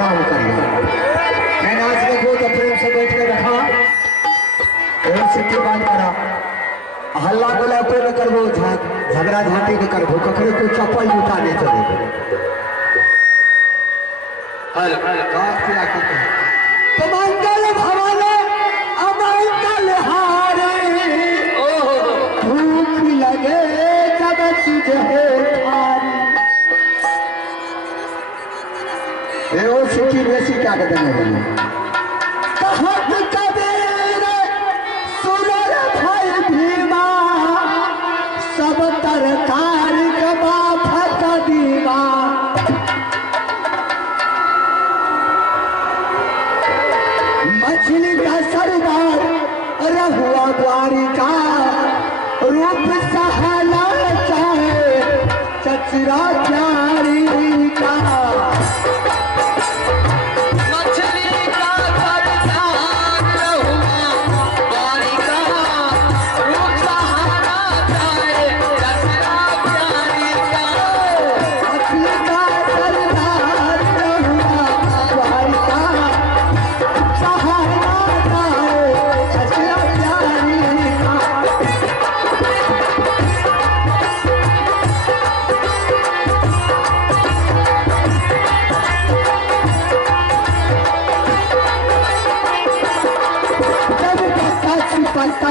खड़ा होकर मैंने आज के बहुत प्रेम से बैठ कर रखा सिद्धि बात करा हल्ला बोला पे न करबो झगड़ा झांटी न करबो कखरे कोई चप्पल जूता नहीं चले तो मंगल भवन अमंगल हारे भूख लगे जब तुझे सिक्की बेसी क्या कहते हैं कबीर सुरर भाई भीमा सब तरकारी कबा फट दीवा मछली का सरदार रहुआ द्वारी का रूप सहाना चाहे चचरा प्यारी का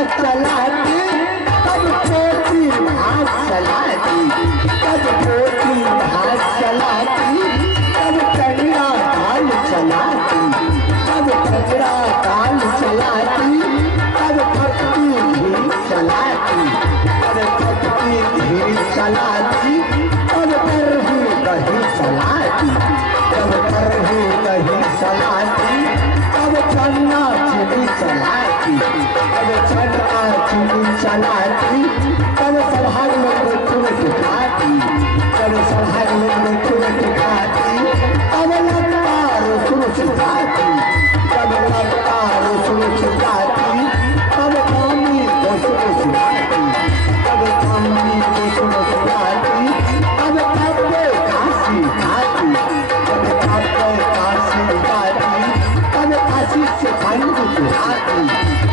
चलाती तब छोटी घास चलाती तब छोटी घास चलाती तब कजरा काल चलाती तब कजरा काल चलाती तब फटती घी चलाती तब फटती घी चलाती तब करही दही चलाती तब करही दही चलाती तब चन्ना चीनी चलाती तब चन्ना चीनी चलाती तब सभाग लोग खूब खाती तब सभाग लोग खूब खाती तब लगता रसुन सिखाती तब लगता रसुन सिखाती तब कामी रसुन सिखाती तब कामी रसुन सिखाती तब कापे काशी खाती तब कापे काशी खाती तब काशी से पानी पिलाती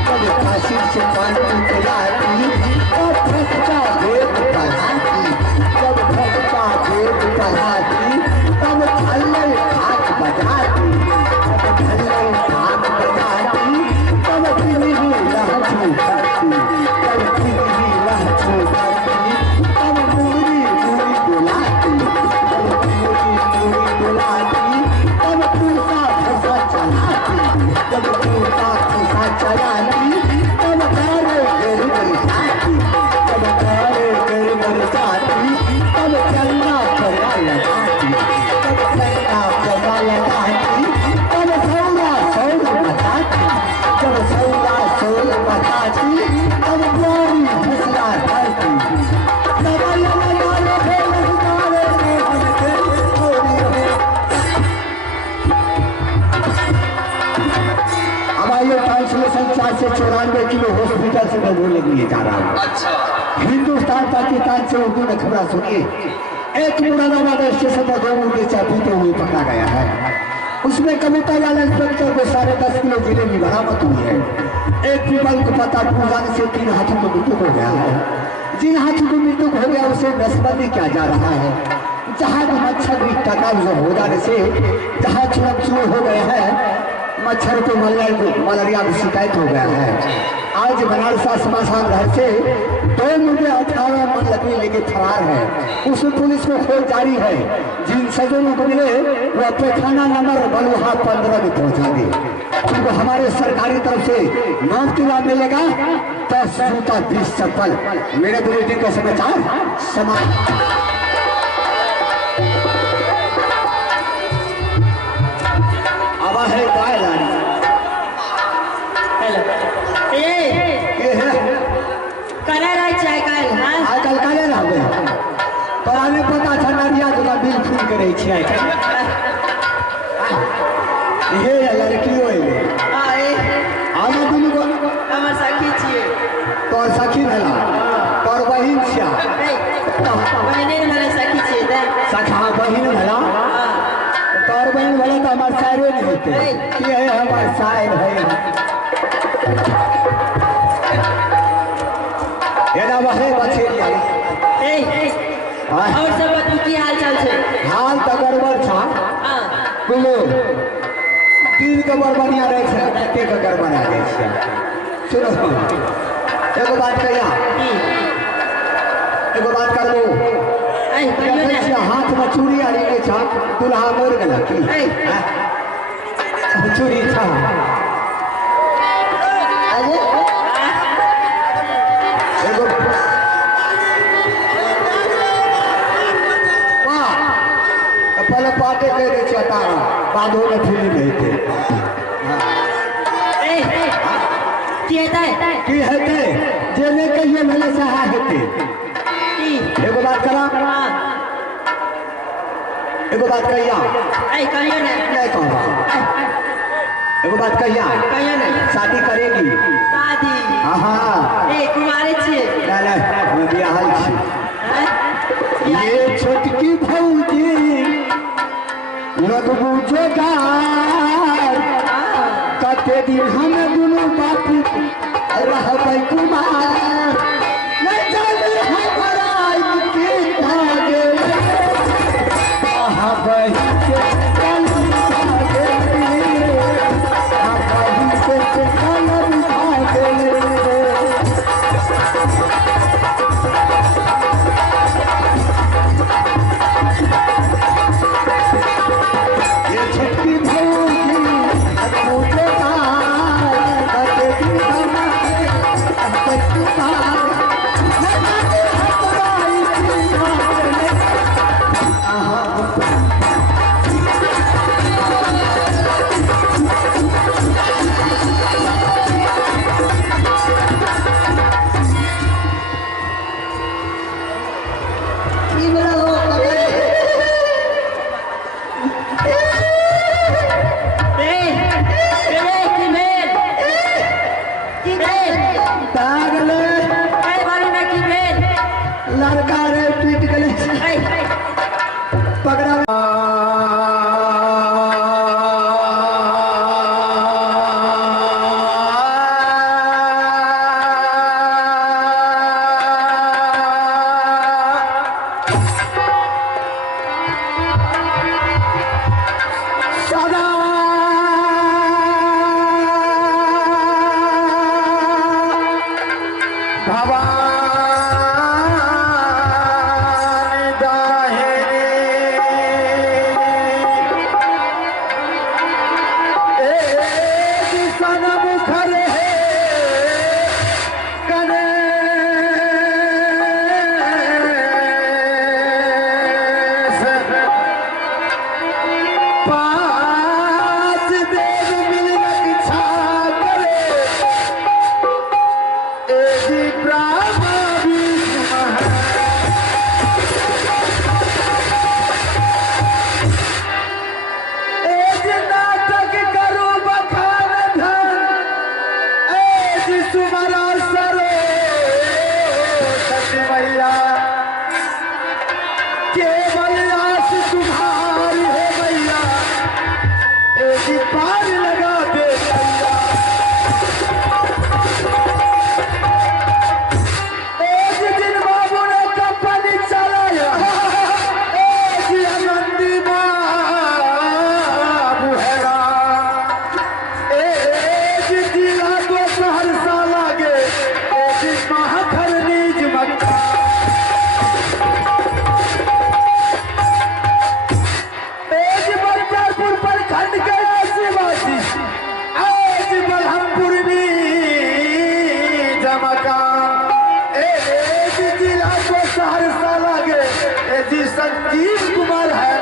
तब काशी से पानी पिलाती तब फटका वेद पढ़ाती तब फटका वेद पढ़ाती तब हल्ले हाथ बजाती तब हल्ले हाथ बजाती तब तिली लहचू करती तब तिली लहचू करती तब पूरी पूरी बुलाती तब पूरी पूरी बुलाती तब पूसा फसा चलाती तब पूसा फसा चलाती तब करे गिर बरसाती तब करे गिर बरसाती तब चलना पड़ा लगाती तब चलना पड़ा लगाती तब सौरा सौर बताती जब सौरा सौर बताती तब गोरी फसला करती तब ट्रांसलेशन 494 किलो हॉस्पिटल से मैं बोलने के लिए जा रहा हूँ। अच्छा। हिंदुस्तान पाकिस्तान से उर्दू में खबर सुनिए। एक मुरादाबाद स्टेशन पर 2 मुर्गे चाय पीते हुए पकड़ा गया है। उसमें कबूतर वाला इंस्पेक्टर को 10.5 किलो जिले में बरामद हुई है। एक पीपल को पता टूट जाने से 3 हाथों को मृत्यु हो गया है। जिन हाथों को मृत्यु हो गया उसे नसबंदी किया जा रहा है। जहाँ मच्छर भी टकाऊ हो जाने से जहाँ चुनाव शुरू हो गए हैं मच्छर को मलेरिया की शिकायत हो गया है। आज बनारसा शमशान घर से 2 मुर्गे 18 मन लकड़ी लेके फरार है। उस पुलिस को खोज जारी है। जिन सजनों को मिले वो अपने थाना नंबर बलुहा 15 में पहुंचा दे। उनको हमारे सरकारी तरफ से मुआवजा मिलेगा 10 जूता 20 चप्पल। मेरे बुलेटिन का समाचार समाप्त। अब है काय लाड़ी ये है करे रह चाहे काय हां आजकल काले रहबे पर हमें पता था नरिया का बिल फूल करे छी आजकल ये लड़की होए हां ए हम दुनु को हमर सखी छिए तोर सखी भेला तोर बहिन छिया बहिन वाला सखी छिए सखा बहिन भेला तोर बहिन भेला तो हमार होते ये हमारे शायर है ये ना वही बछेरी है और सब बतू की हाल चाल छे हाल तो गड़बड़ था हां बोलो तीन के बढ़िया रहे छे कते के गड़बड़ आ जाए छे सुनो एगो बात कहिया एगो बात करबो हाथ में चूड़ी आ रही था दुल्हा मोर गला की चूड़ी था पहले पाटे कह दे तारा बांधो में फिल्म नहीं थे की हेते जे ने कहिए भले सहा हेते एगो बात करा एगो बात कहिया कहियो नहीं कहवा एगो बात कहिया शादी करेगी शादी हाँ कुमारी छे नहीं हम बियाहल छी ये छोटकी भौजी लगबू जोगार कते दिन हम दुनू बापू रहबै कुमार नहीं जाने हमारा के भागे हबै के कल भागे हबै के कल भागे लड़का रे पीट गले पकड़ा संजीव कुमार है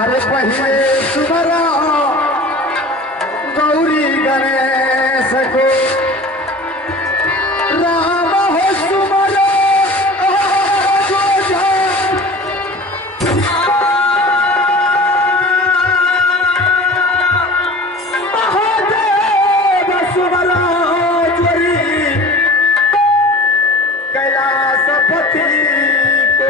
अरे पहले सुमरा गौरी गणेश को राम हो सुमरा महादेव सुमरा कैलाशपति को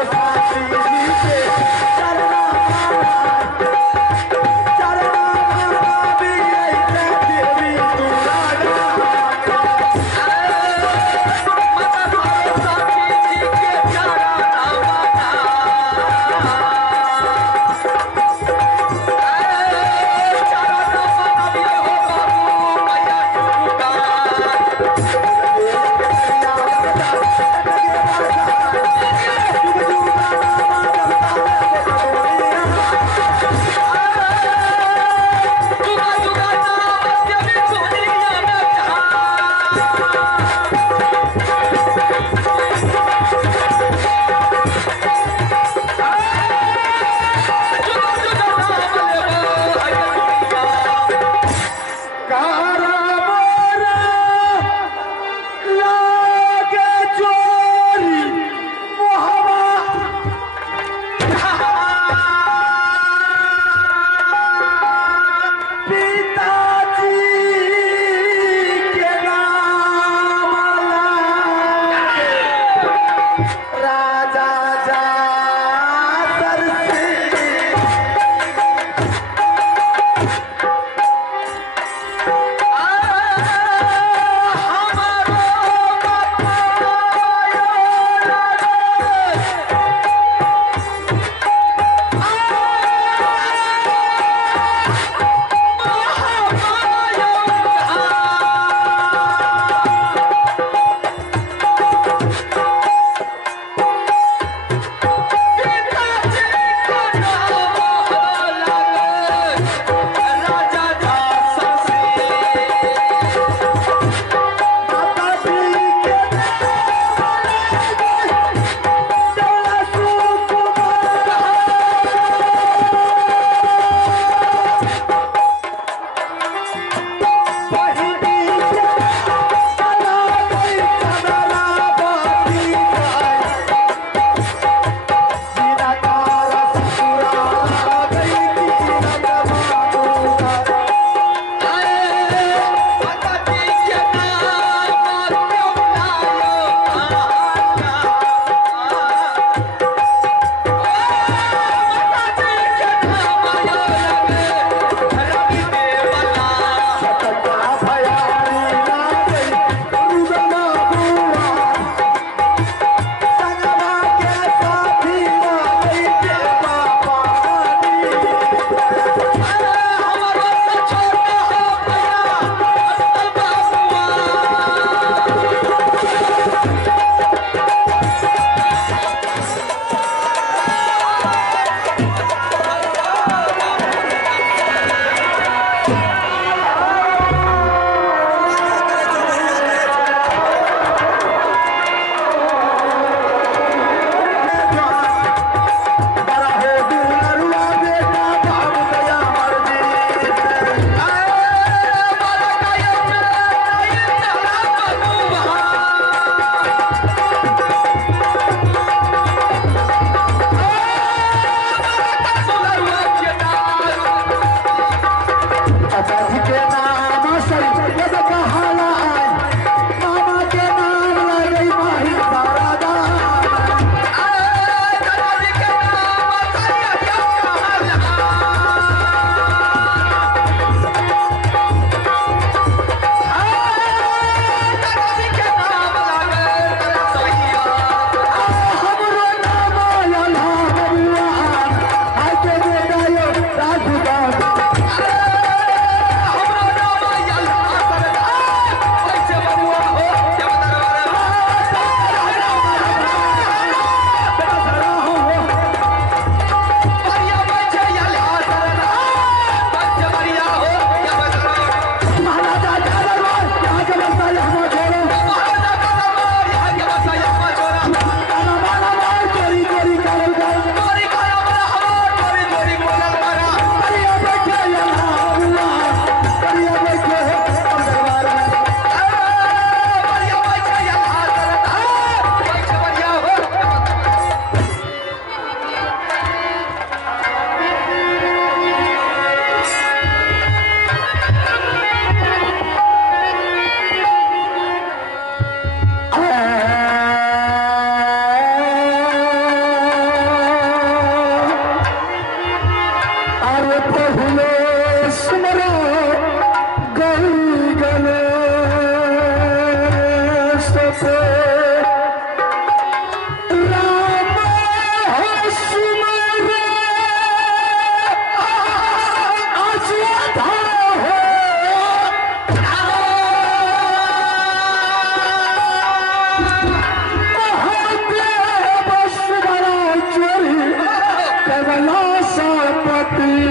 जुग जुग आ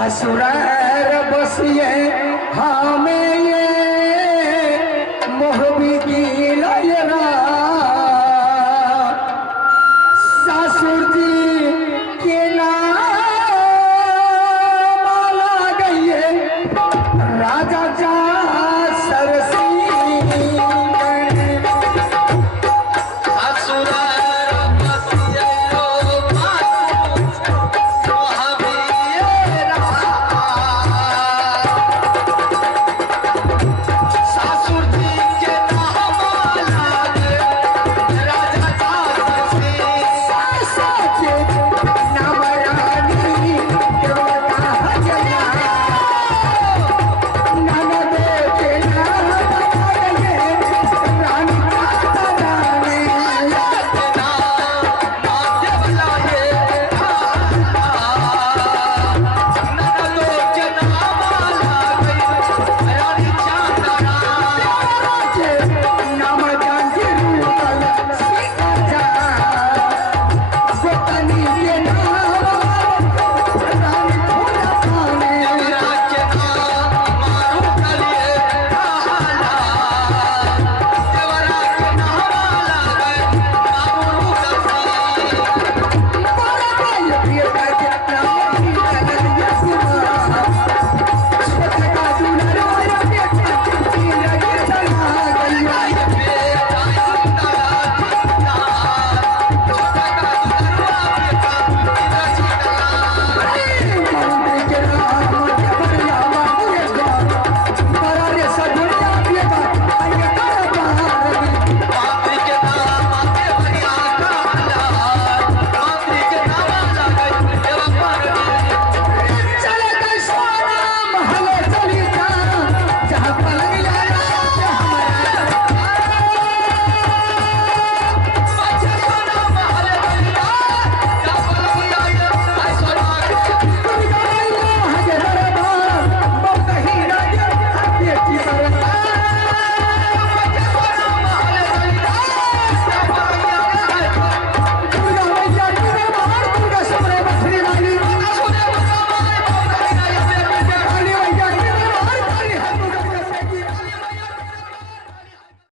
ससुरार बसिए हमें